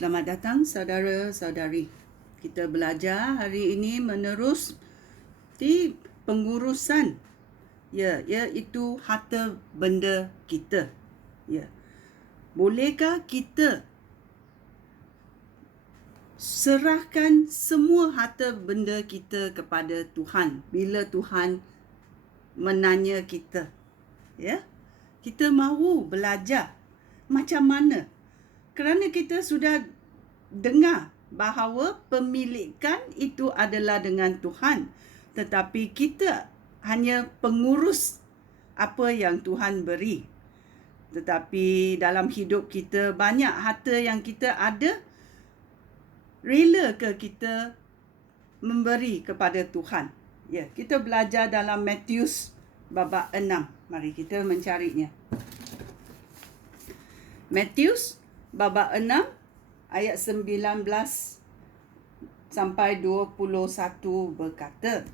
Selamat datang saudara-saudari. Kita belajar hari ini menerus di pengurusan iaitu harta benda kita. Bolehkah kita serahkan semua harta benda kita kepada Tuhan bila Tuhan menanya kita? Kita mahu belajar macam mana? Kerana kita sudah dengar bahawa pemilikan itu adalah dengan Tuhan. Tetapi kita hanya pengurus apa yang Tuhan beri. Tetapi dalam hidup kita banyak harta yang kita ada. Rela ke kita memberi kepada Tuhan? Kita belajar dalam Matius babak 6. Mari kita mencarinya. Matius babak 6 ayat 19 sampai 21 berkata,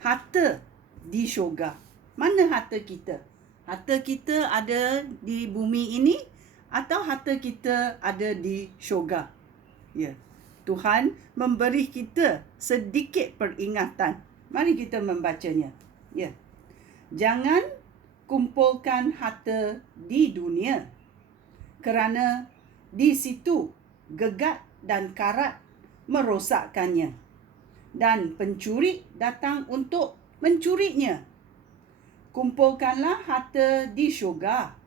harta di syurga. Mana harta kita? Harta kita ada di bumi ini atau harta kita ada di syurga? Tuhan memberi kita sedikit peringatan. Mari kita membacanya. Jangan kumpulkan harta di dunia, kerana di situ gegat dan karat merosakkannya, dan pencuri datang untuk mencurinya. Kumpulkanlah harta di syurga,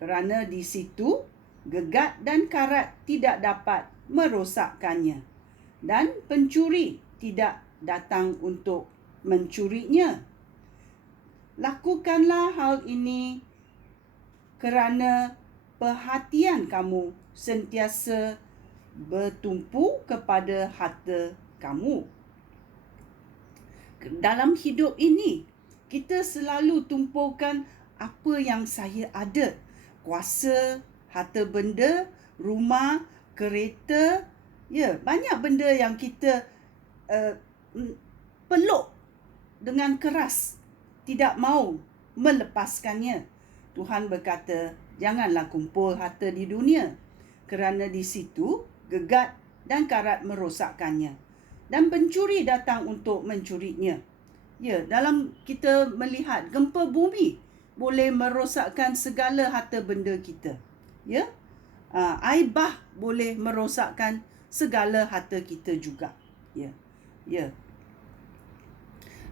kerana di situ gegat dan karat tidak dapat merosakkannya, dan pencuri tidak datang untuk mencurinya. Lakukanlah hal ini kerana perhatian kamu sentiasa bertumpu kepada harta kamu. Dalam hidup ini, kita selalu tumpukan apa yang saya ada. Kuasa, harta benda, rumah, kereta. Banyak benda yang kita peluk dengan keras. Tidak mahu melepaskannya. Tuhan berkata, janganlah kumpul harta di dunia, kerana di situ gegat dan karat merosakkannya, dan pencuri datang untuk mencurinya. Dalam kita melihat gempa bumi boleh merosakkan segala harta benda kita. Air bah boleh merosakkan segala harta kita juga.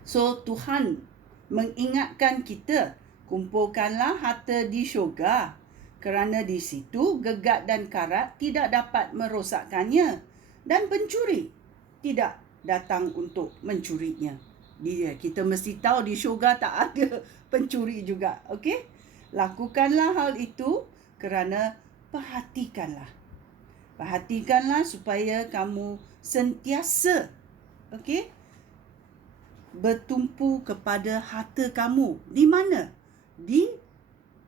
So Tuhan mengingatkan kita, kumpulkanlah harta di syurga, kerana di situ gegat dan karat tidak dapat merosakkannya, dan pencuri tidak datang untuk mencurinya. Kita mesti tahu di syurga tak ada pencuri juga. Lakukanlah hal itu kerana perhatikanlah supaya kamu sentiasa bertumpu kepada harta kamu. Di mana? Di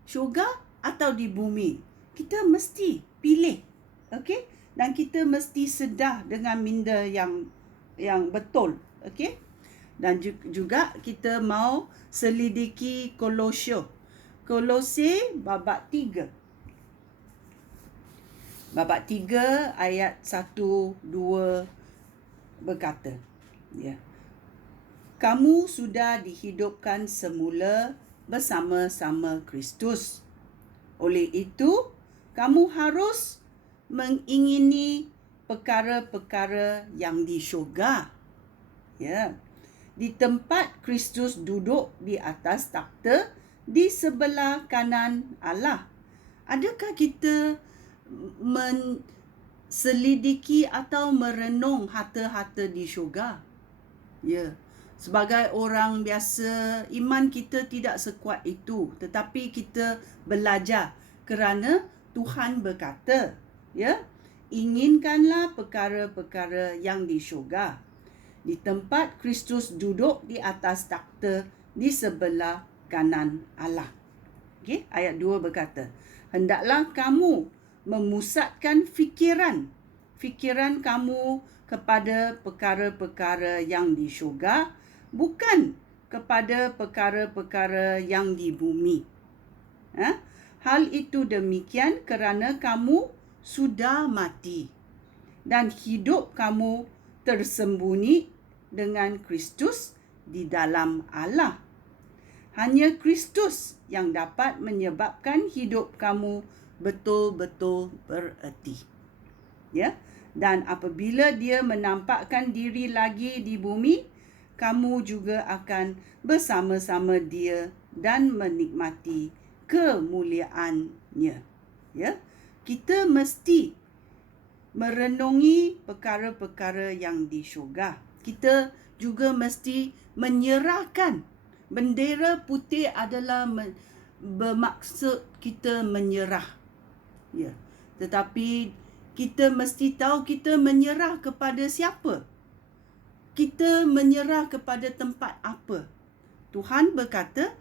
syurga atau di bumi? Kita mesti pilih. Dan kita mesti sedar dengan minda yang betul. Dan juga kita mau selidiki Kolose babak 3. Babak 3 ayat 1-2 berkata, kamu sudah dihidupkan semula bersama-sama Kristus. Oleh itu, kamu harus mengingini perkara-perkara yang di syurga. Di tempat Kristus duduk di atas takhta di sebelah kanan Allah. Adakah kita menselidiki atau merenung harta-harta di syurga? Sebagai orang biasa, iman kita tidak sekuat itu. Tetapi kita belajar kerana Tuhan berkata, inginkanlah perkara-perkara yang di syurga, di tempat Kristus duduk di atas takhta di sebelah kanan Allah. Ayat 2 berkata, hendaklah kamu memusatkan fikiran kamu kepada perkara-perkara yang di syurga, bukan kepada perkara-perkara yang di bumi. Hal itu demikian kerana kamu sudah mati dan hidup kamu tersembunyi dengan Kristus di dalam Allah. Hanya Kristus yang dapat menyebabkan hidup kamu betul-betul bererti. Ya, dan apabila dia menampakkan diri lagi di bumi, kamu juga akan bersama-sama dia dan menikmati kemuliaannya. Ya, kita mesti merenungi perkara-perkara yang di syurga. Kita juga mesti menyerahkan. Bendera putih adalah bermaksud kita menyerah. Ya. Tetapi kita mesti tahu kita menyerah kepada siapa? Kita menyerah kepada tempat apa? Tuhan berkata,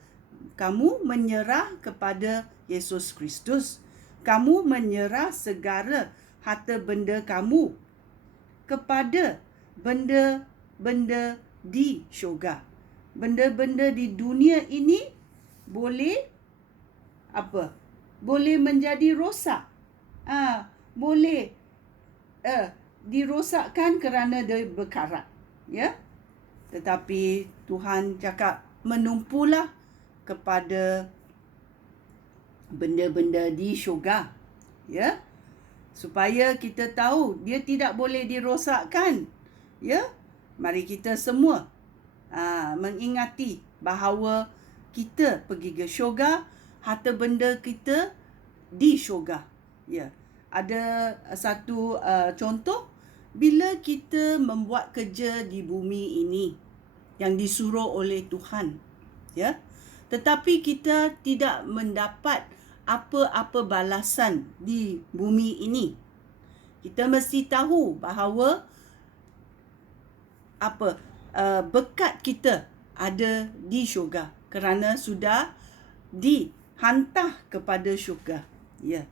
kamu menyerah kepada Yesus Kristus. Kamu menyerah segala harta benda kamu kepada benda-benda di syurga. Benda-benda di dunia ini boleh apa? Boleh menjadi rosak. Boleh dirosakkan kerana dia berkarat. Ya. Tetapi Tuhan cakap menumpulah kepada benda-benda di syurga. Ya. Supaya kita tahu dia tidak boleh dirosakkan. Ya. Mari kita semua mengingati bahawa kita pergi ke syurga, harta benda kita di syurga. Ya. Ada satu contoh, bila kita membuat kerja di bumi ini yang disuruh oleh Tuhan, ya, tetapi kita tidak mendapat apa-apa balasan di bumi ini, kita mesti tahu bahawa berkat kita ada di syurga kerana sudah dihantar kepada syurga. Ya.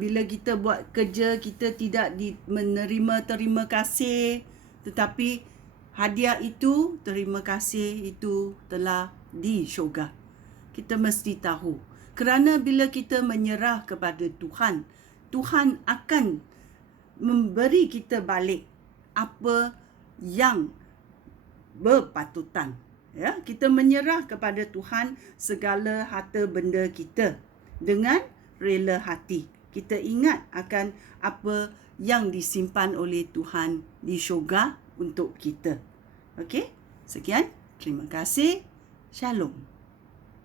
Bila kita buat kerja, kita tidak menerima terima kasih, tetapi hadiah itu, terima kasih itu telah di syurga. Kita mesti tahu. Kerana bila kita menyerah kepada Tuhan, Tuhan akan memberi kita balik apa yang berpatutan. Ya, kita menyerah kepada Tuhan segala harta benda kita dengan rela hati. Kita ingat akan apa yang disimpan oleh Tuhan di syurga untuk kita. Okey? Sekian. Terima kasih. Shalom.